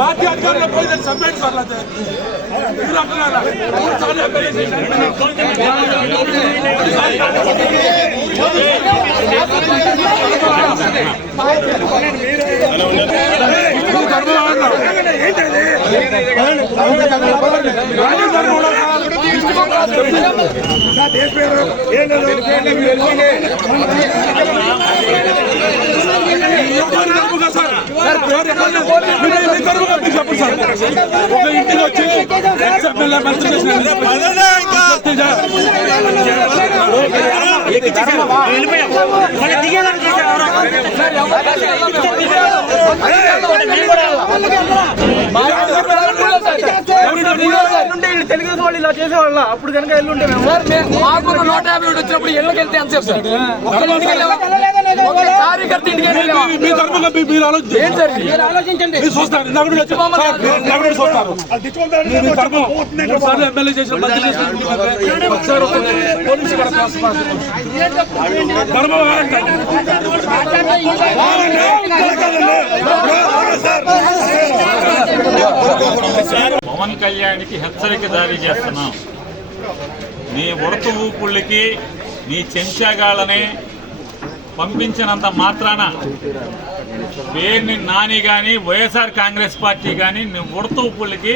Party అధికారులు పోయి submit సార్లు మీరు అంటున్నారా ఇంటికి వచ్చి తెలుగుదేశం వాళ్ళు ఇలా చేసేవాళ్ళ అప్పుడు కనుక ఎల్లు ఉంటే మాకు 150 వచ్చినప్పుడు ఎల్లుకి వెళ్తే ఎంత సార్ కార్యకర్త ఇంటికి ఆలోచించండి ఎమ్మెల్యే చేసిన పవన్ కళ్యాణ్కి హెచ్చరిక జారీ చేస్తున్నాం. నీ ఉడత ఊపుళ్ళకి నీ చెంచాగాళ్ళని పంపించినంత మాత్రాన పేరుని నాని కానీ వైఎస్ఆర్ కాంగ్రెస్ పార్టీ కానీ నీ ఉడత ఊపుళ్ళకి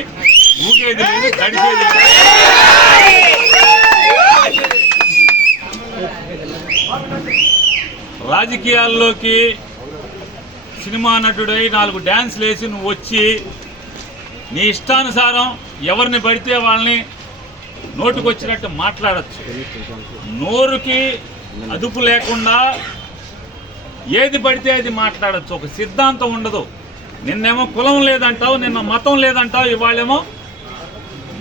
ఊగేది లేదు, గడిచేది లేదు. రాజకీయాల్లోకి సినిమా నటుడై 4 డ్యాన్స్లు వేసి నువ్వు వచ్చి నీ ఇష్టానుసారం ఎవరిని పడితే వాళ్ళని నోటుకొచ్చినట్టు మాట్లాడచ్చు. నోరుకి అదుపు లేకుండా ఏది పడితే అది మాట్లాడచ్చు. ఒక సిద్ధాంతం ఉండదు. నిన్నేమో కులం లేదంటావు, నిన్న మతం లేదంటావు, ఇవాళేమో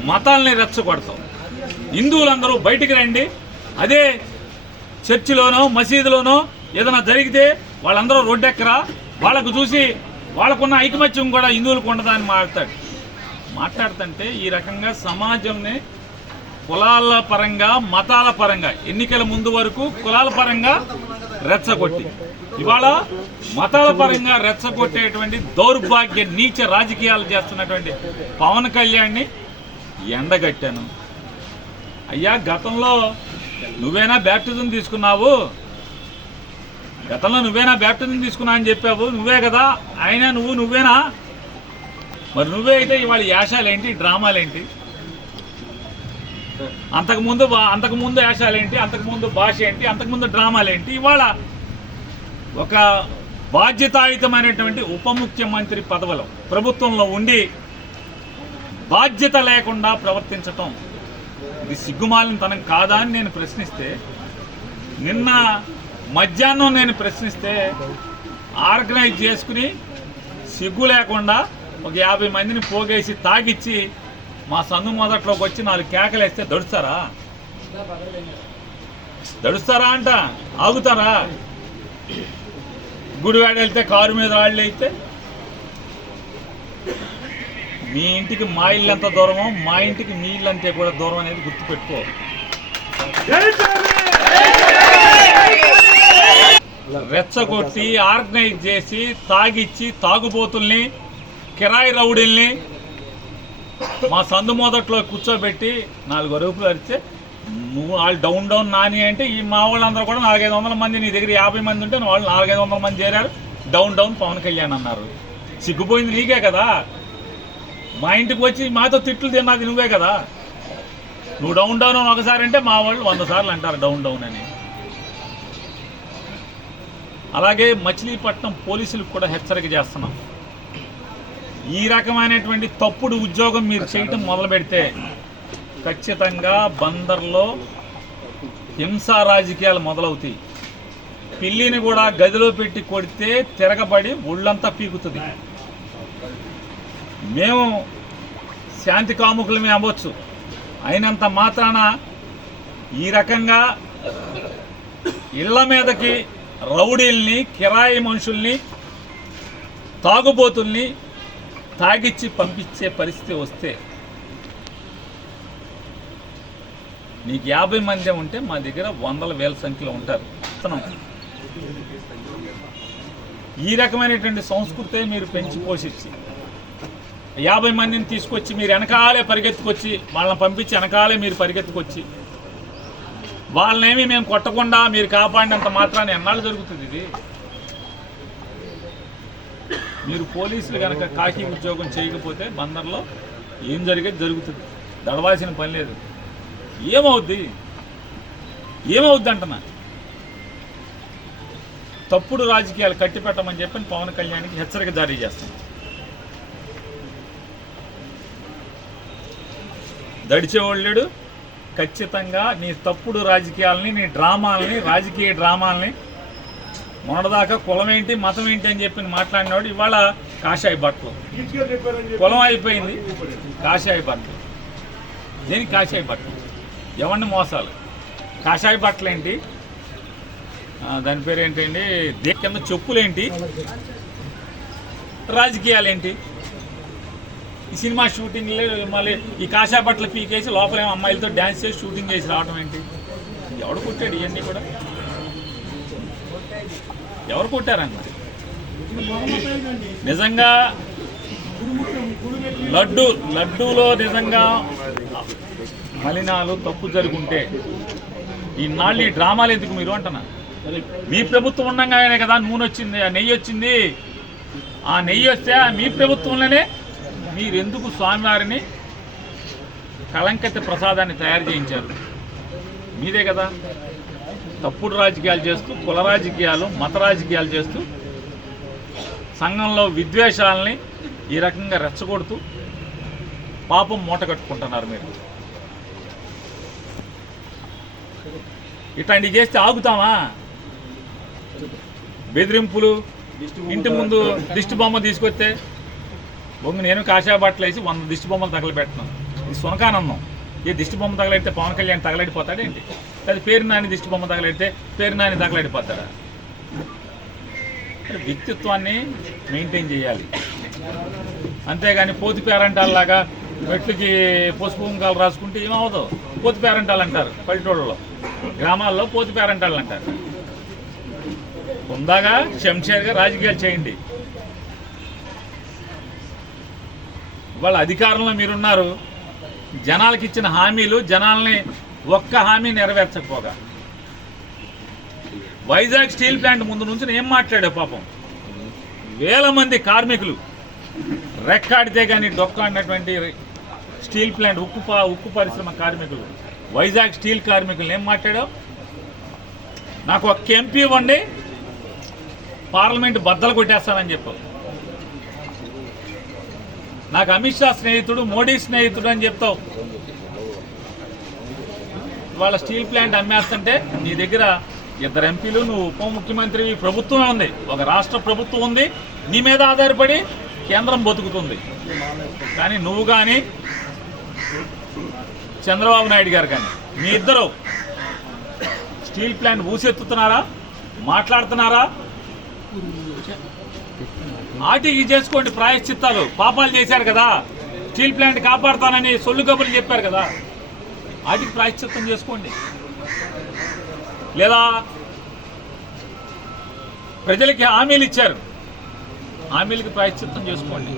మతాల్ని రెచ్చగొడతావు. హిందువులందరూ బయటికి రండి, అదే చర్చిలోనో మసీదులోనో ఏదైనా జరిగితే వాళ్ళందరూ రోడ్డెక్కరా, వాళ్ళకు చూసి వాళ్ళకున్న ఐకమత్యం కూడా హిందువులకు ఉండదని మాట్లాడుతుంటే ఈ రకంగా సమాజంని కులాల పరంగా మతాల పరంగా ఎన్నికల ముందు వరకు కులాల పరంగా రెచ్చగొట్టి ఇవాళ మతాల పరంగా రెచ్చగొట్టేటువంటి దౌర్భాగ్య నీచ రాజకీయాలు చేస్తున్నటువంటి పవన్ కళ్యాణ్ని ఎండగట్టాను. అయ్యా, గతంలో నువ్వేనా బ్యాప్టిజం తీసుకున్నావు, గతంలో నువ్వేనా బ్యాప్టిజం తీసుకున్నా అని చెప్పావు, నువ్వే కదా ఆయన, నువ్వేనా? మరి నువ్వే అయితే ఇవాళ యాషాలేంటి, డ్రామాలేంటి? అంతకుముందు యాషాలేంటి, అంతకుముందు భాష ఏంటి, అంతకుముందు డ్రామాలేంటి? ఇవాళ ఒక బాధ్యతాయుతమైనటువంటి ఉప ముఖ్యమంత్రి పదవిలో ప్రభుత్వంలో ఉండి బాధ్యత లేకుండా ప్రవర్తించటం ఇది సిగ్గుమాలిన తనం కాదా అని నేను ప్రశ్నిస్తే, నిన్న మధ్యాహ్నం నేను ప్రశ్నిస్తే ఆర్గనైజ్ చేసుకుని సిగ్గు లేకుండా ఒక 50 మందిని పోగేసి తాగిచ్చి మా సందు మొదట్లోకి వచ్చి 4 కేకలేస్తే దడుస్తారా అంట, ఆగుతారా? గుడివాడ వెళ్తే కారు మీద రాళ్ళు అయితే మీ ఇంటికి మా ఇల్లు ఎంత దూరమో మా ఇంటికి మీ ఇల్లు అంతే కూడా దూరం అనేది గుర్తుపెట్టుకో. రెచ్చగొట్టి ఆర్గనైజ్ చేసి తాగిచ్చి తాగుబోతుల్ని కిరాయి రౌడీల్ని మా సందు మొదట్లో కూర్చోబెట్టి 4 అరుపులు అరిస్తే నువ్వు వాళ్ళు డౌన్ నాని అంటే ఈ మా వాళ్ళందరూ కూడా 400-500 మంది, నీ దగ్గర 50 మంది ఉంటే వాళ్ళు 400-500 మంది చేరారు, డౌన్ పవన్ కళ్యాణ్ అన్నారు. సిగ్గుపోయింది నీకే కదా. మా ఇంటికి వచ్చి మాతో తిట్లు తిన్నది నువ్వే కదా. నువ్వు డౌన్ అని ఒకసారి అంటే మా వాళ్ళు 100 సార్లు అంటారు డౌన్ అని. అలాగే మచిలీపట్నం పోలీసులకు కూడా హెచ్చరిక చేస్తున్నాం. ఈ రకమైనటువంటి తప్పుడు ఉద్యోగం మీరు చేయటం మొదలు పెడితే ఖచ్చితంగా బందర్లో హింసా రాజకీయాలు మొదలవుతాయి. పిల్లిని కూడా గదిలో పెట్టి కొడితే తిరగబడి ఒళ్ళంతా పీకుతుంది. మేము శాంతి కాముకులమే అవ్వచ్చు, అయినంత మాత్రాన ఈ రకంగా ఇళ్ల మీదకి రౌడీల్ని, కిరాయి మనుషుల్ని, తాగుబోతుల్ని తాగిచ్చి పంపించే పరిస్థితి వస్తే నీకు 50 మంది ఉంటే మా దగ్గర 100,000 సంఖ్యలో ఉంటారు. ఈ రకమైనటువంటి సంస్కృతే మీరు పెంచి పోషించి 50 మందిని తీసుకొచ్చి మీరు వెనకాలే పరిగెత్తుకొచ్చి వాళ్ళని పంపించి వెనకాలే మీరు పరిగెత్తుకొచ్చి వాళ్ళనేమి మేము కొట్టకుండా మీరు కాపాడినంత మాత్రాన్ని ఎన్నాళ్ళు జరుగుతుంది ఇది? మీరు పోలీసులు కనుక కాకి ఉద్యోగం చేయకపోతే బందర్లో ఏం జరిగేది జరుగుతుంది, దడవాల్సిన పని లేదు. ఏమవుద్ది అంటున్నా? తప్పుడు రాజకీయాలు కట్టిపెట్టమని చెప్పి పవన్ కళ్యాణ్కి హెచ్చరిక జారీ చేస్తాను. దడిచేవాళ్ళేడు ఖచ్చితంగా నీ తప్పుడు రాజకీయాలని, నీ డ్రామాలని, రాజకీయ డ్రామాలని, మొన్నటిదాకా కులం ఏంటి మతం ఏంటి అని చెప్పి మాట్లాడినవాడు ఇవాళ కాషాయ బట్టలు. కులం అయిపోయింది, కాషాయ బట్టలు. దేనికి కాషాయ బట్టలు? ఎవరిని మోసాలు? కాషాయ బట్టలు ఏంటి, దాని పేరు ఏంటండి, దేని కింద చెప్పులేంటి, రాజకీయాలేంటి? ఈ సినిమా షూటింగ్లో మళ్ళీ ఈ కాషాయ బట్టలు పీకేసి లోపలేమో అమ్మాయిలతో డ్యాన్స్ చేసి షూటింగ్ చేసి రావడం ఏంటి? ఎవడు కొట్టాడు ఇవన్నీ కూడా? ఎవరు కొట్టారన్న? నిజంగా లడ్డూలో నిజంగా మలినాలు తప్పు జరుగుంటే ఈనాళ్ళు ఈ డ్రామాలు ఎందుకు మీరు అంటున్నా? మీ ప్రభుత్వం ఉండగానే కదా నూనె వచ్చింది, ఆ నెయ్యి వచ్చింది. ఆ నెయ్యి వస్తే మీ ప్రభుత్వంలోనే మీరెందుకు స్వామివారిని కళంకిత ప్రసాదాన్ని తయారు చేయించారు? మీదే కదా. తప్పుడు రాజకీయాలు చేస్తూ, కుల రాజకీయాలు, మత రాజకీయాలు చేస్తూ, సంఘంలో విద్వేషాలని ఈ రకంగా రెచ్చగొడుతూ పాపం మూట కట్టుకుంటున్నారు మీరు. ఇట్లాంటివి చేస్తే ఆగుతామా? బెదిరింపులు, ఇంటి ముందు దిష్టి బొమ్మ తీసుకొస్తే నేను కాషాయ బట్టలు వేసి 100 దిష్టి బొమ్మలు తగలబెడుతున్నాను. ఇది సునకానందం. ఏ దిష్టి బొమ్మ తగలెడితే పవన్ కళ్యాణ్ తగలడిపోతాడేంటి? అది పేరు నాని దిష్టి బొమ్మ తగలెడితే పేరు నాని తగలడిపోతాడా? వ్యక్తిత్వాన్ని మెయింటైన్ చేయాలి. అంతేగాని పోతి పేరంటాల్లాగా మెట్లకి పసుపు కుంకాలు రాసుకుంటే ఏమవుతుందో? పోతి పేరంటాలు అంటారు పల్లెటూళ్ళలో, గ్రామాల్లో పోతి పేరంటాలు అంటారు. ఉందాగా శంషేర్గా రాజకీయాలు చేయండి. వాళ్ళ అధికారంలో మీరున్నారు, జనాలకు ఇచ్చిన హామీలు జనాల్ని ఒక్క హామీ నెరవేర్చకపోగా వైజాగ్ స్టీల్ ప్లాంట్ ముందు నుంచి ఏం మాట్లాడావు? పాపం వేల మంది కార్మికులు రెక్కాడితే కానీ డొక్కాడినటువంటి స్టీల్ ప్లాంట్ ఉక్కు పరిశ్రమ కార్మికులు, వైజాగ్ స్టీల్ కార్మికులు ఏం మాట్లాడావు? నాకు ఒక ఎంపీ ఇవ్వండి, పార్లమెంట్ బద్దలు కొట్టేస్తానని చెప్పావు. నాకు అమిత్ షా స్నేహితుడు, మోడీ స్నేహితుడు అని చెప్తావు. వాళ్ళ స్టీల్ ప్లాంట్ అమ్మేస్తుంటే నీ దగ్గర 2 ఎంపీలు, నువ్వు ఉప ముఖ్యమంత్రి, ప్రభుత్వమే ఉంది, ఒక రాష్ట్ర ప్రభుత్వం ఉంది, నీ మీద ఆధారపడి కేంద్రం బతుకుతుంది. కానీ నువ్వు కానీ చంద్రబాబు నాయుడు గారు కానీ మీ ఇద్దరు స్టీల్ ప్లాంట్ ఊసెత్తుతున్నారా? మాట్లాడుతున్నారా? ఆటికి చేసుకోండి ప్రాయశ్చిత్తాలు. పాపాలు చేశారు కదా, స్టీల్ ప్లాంట్ కాపాడుతానని సొల్లు కబుర్లు చెప్పారు కదా, ఆటికి ప్రాయశ్చిత్తం చేసుకోండి. లేదా ప్రజలకి హామీలు ఇచ్చారు, హామీలకి ప్రాయశ్చిత్తం చేసుకోండి.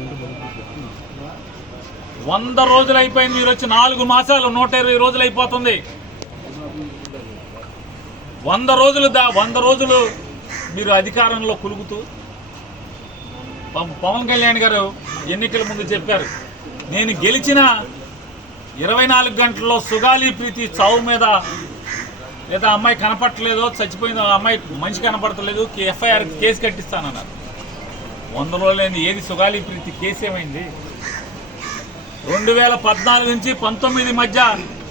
100 రోజులు అయిపోయింది, మీరు వచ్చి 4 మాసాలు, 120 రోజులు అయిపోతుంది. 100 రోజులు మీరు అధికారంలో కులుగుతూ, పవన్ కళ్యాణ్ గారు ఎన్నికల ముందు చెప్పారు, నేను గెలిచిన 24 గంటల్లో సుగాలి ప్రీతి చావు మీద, లేదా అమ్మాయి కనపడట్లేదో, చచ్చిపోయిందో, అమ్మాయి మనిషి కనపడతలేదు, ఎఫ్ఐఆర్ కేసు కట్టిస్తానన్నారు. 100 రోజులైంది, ఏది సుగాలి ప్రీతి కేసు ఏమైంది? 2014 నుంచి 19 మధ్య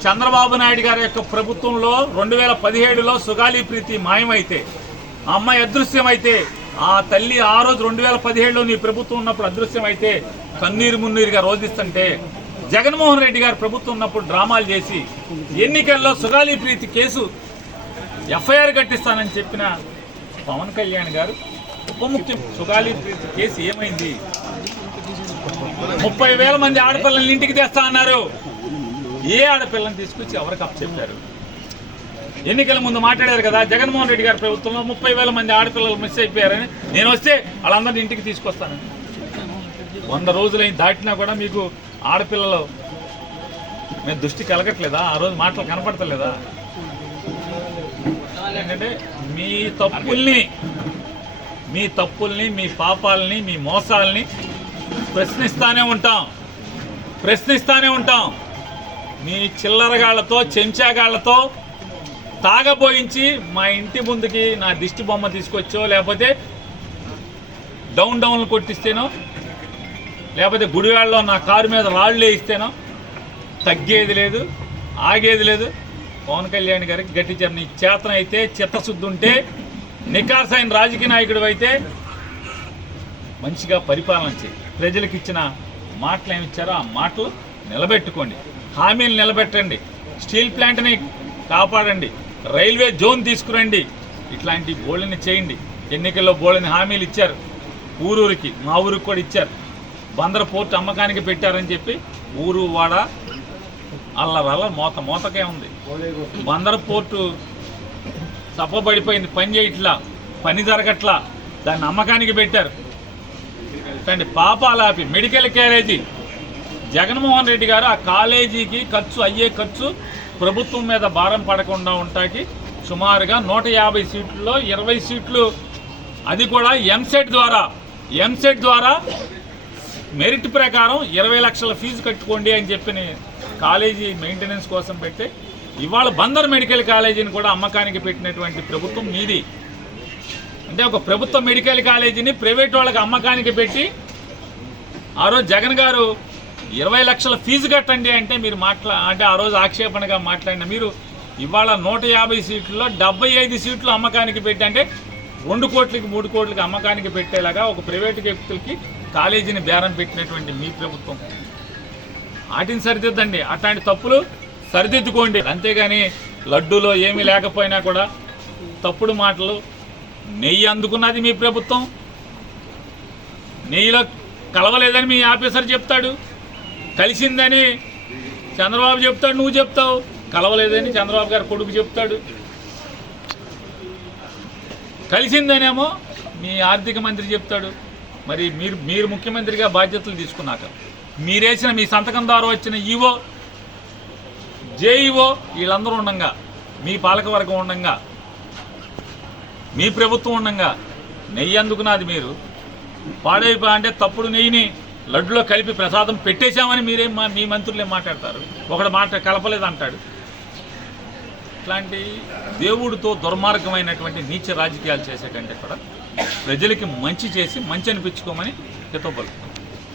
చంద్రబాబు నాయుడు గారి యొక్క ప్రభుత్వంలో 2017లో సుగాలి ప్రీతి మాయమైతే, ఆ అమ్మాయి అదృశ్యమైతే, ఆ తల్లి ఆ రోజు 2017లో నీ ప్రభుత్వం ఉన్నప్పుడు అదృశ్యమైతే కన్నీరు మున్నీరుగా రోధిస్తుంటే, జగన్మోహన్ రెడ్డి గారు ప్రభుత్వం ఉన్నప్పుడు డ్రామాలు చేసి ఎన్నికల్లో సుగాలి ప్రీతి కేసు ఎఫ్ఐఆర్ కట్టిస్తానని చెప్పిన పవన్ కళ్యాణ్ గారు ఉప ముఖ్యమంత్రి, సుగాలి ప్రీతి కేసు ఏమైంది? 30,000 మంది ఆడపిల్లల్ని ఇంటికి తెస్తా అన్నారు. ఏ ఆడపిల్లని తీసుకొచ్చి ఎవరికి అప్పచెప్పారు? ఎన్నికల ముందు మాట్లాడారు కదా, జగన్మోహన్ రెడ్డి గారి ప్రభుత్వంలో 30,000 మంది ఆడపిల్లలు మిస్ అయిపోయారని. నేను వస్తే వాళ్ళందరినీ ఇంటికి తీసుకొస్తాను. 100 రోజులైన దాటినా కూడా మీకు ఆడపిల్లలు మేము దృష్టి కలగట్లేదా? ఆ రోజు మాటలు కనపడతలేదా? ఏంటంటే మీ తప్పుల్ని మీ పాపాలని మీ మోసాలని ప్రశ్నిస్తూనే ఉంటాం. మీ చిల్లరగాళ్లతో చెంచాగాళ్లతో తాగబోయించి మా ఇంటి ముందుకి నా దిష్టి బొమ్మ తీసుకొచ్చో, లేకపోతే డౌన్లు కొట్టిస్తేనో, లేకపోతే గుడివాడలో నా కారు మీద రాళ్ళు వేయిస్తేనో తగ్గేది లేదు, ఆగేది లేదు. పవన్ కళ్యాణ్ గారికి గట్టి నీ చేతన అయితే, చిత్తశుద్ధి ఉంటే, నికార్సైన రాజకీయ నాయకుడు అయితే మంచిగా పరిపాలన చేయి. ప్రజలకు ఇచ్చిన మాటలు ఏమిచ్చారో ఆ మాటలు నిలబెట్టుకోండి, హామీలు నిలబెట్టండి, స్టీల్ ప్లాంట్ని కాపాడండి, రైల్వే జోన్ తీసుకురండి. ఇట్లాంటి బోళ్ళని చేయండి. ఎన్నికల్లో బోళ్ళని హామీలు ఇచ్చారు. ఊరూరికి, మా ఊరికి కూడా ఇచ్చారు. బందర్ పోర్టు అమ్మకానికి పెట్టారని చెప్పి ఊరు వాడ అల్లరల్ల మోతకే ఉంది. బందర్ పోర్టు తప్పబడిపోయింది, పని చేయట్లా, పని జరగట్లా, దాన్ని అమ్మకానికి పెట్టారు. ఇట్లాంటి పాపాలాపి మెడికల్ కాలేజీ జగన్మోహన్ రెడ్డి గారు ఆ కాలేజీకి అయ్యే ఖర్చు ప్రభుత్వం మీద భారం పడకుండా ఉంటాకి సుమారుగా 150 సీట్లలో 20 సీట్లు, అది కూడా ఎంసెట్ ద్వారా మెరిట్ ప్రకారం 20 లక్షల ఫీజు కట్టుకోండి అని చెప్పి కాలేజీ మెయింటెనెన్స్ కోసం పెట్టి ఇవాళ బందర్ మెడికల్ కాలేజీని కూడా అమ్మకానికి పెట్టినటువంటి ప్రభుత్వం మీది. అంటే ఒక ప్రభుత్వ మెడికల్ కాలేజీని ప్రైవేట్ వాళ్ళకి అమ్మకానికి పెట్టి ఆ రోజు జగన్ గారు 20 లక్షల ఫీజు కట్టండి అంటే మీరు అంటే ఆ రోజు ఆక్షేపణగా మాట్లాడిన మీరు ఇవాళ 150 సీట్లలో 75 సీట్లు అమ్మకానికి పెట్టి, అంటే 2 కోట్లకి 3 కోట్లకి అమ్మకానికి పెట్టేలాగా ఒక ప్రైవేటు వ్యక్తులకి కాలేజీని బేరం పెట్టినటువంటి మీ ప్రభుత్వం. వాటిని సరిదిద్దండి, అట్లాంటి తప్పులు సరిదిద్దుకోండి. అంతేగాని లడ్డూలో ఏమీ లేకపోయినా కూడా తప్పుడు మాటలు. నెయ్యి అందుకున్నది మీ ప్రభుత్వం, నెయ్యిలో కలవలేదని మీ ఆఫీసర్ చెప్తాడు, కలిసిందని చంద్రబాబు చెప్తాడు, నువ్వు చెప్తావు, కలవలేదని చంద్రబాబు గారు కొడుకు చెప్తాడు, కలిసిందనేమో మీ ఆర్థిక మంత్రి చెప్తాడు. మరి మీరు ముఖ్యమంత్రిగా బాధ్యతలు తీసుకున్నాక మీరేసిన మీ సంతకం ద్వారా వచ్చిన ఈవో, జేఈఓ వీళ్ళందరూ ఉండంగా, మీ పాలకవర్గం ఉండంగా, మీ ప్రభుత్వం ఉండంగా నెయ్యి అందుకున్నది మీరు అంటే తప్పుడు నెయ్యిని లడ్డులో కలిపి ప్రసాదం పెట్టేశామని మీ మంత్రులే మాట్లాడతారు. ఒకడు కలపలేదు అంటాడు. ఇట్లాంటి దేవుడితో దుర్మార్గమైనటువంటి నీచ రాజకీయాలు చేసే కంటే కూడా ప్రజలకి మంచి చేసి మంచి అనిపించుకోమని హితవు పలుకుతాం.